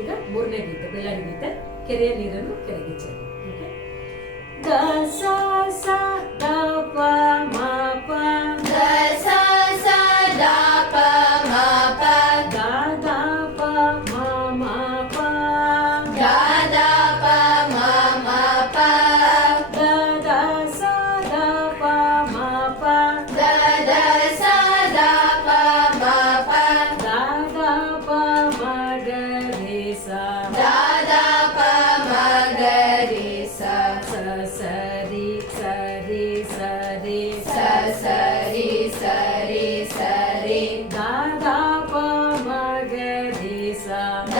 ಈಗ ಮೂರನೇ ಗೀತೆ ಬೆಳಗ್ಗೆ ಗೀತೆ ಕೆರೆಯ ನೀರನ್ನು ಕೆರೆಗೆ ಚೆಲ್ಲಿ. ದ ಸ ಸ ದ ಪ ಮ ಪ ದ ಸ ಸ ದ ಪ ಮ ಪ ದ ದ ಪ ಮ ಮ ಪ ದ ದ ಪ ಮ ಮ ಪ ದ ದ ಸ ದ ಪ ಮ ಪ ದ ದ ಸ ದ ಪ ಮ ಪ ದ ದ ಪ ಮ ಗ ರೆ ಸ ದ ದ ಪ ಮ ಗ ರೆ ಸ ಸ ಸರಿ ಸರಿ ಸರಿ ಸ ಸರಿ ಸರಿ ಸರಿ ದ ದ ಪ ಮ ಗ ರೆ ಸ ದ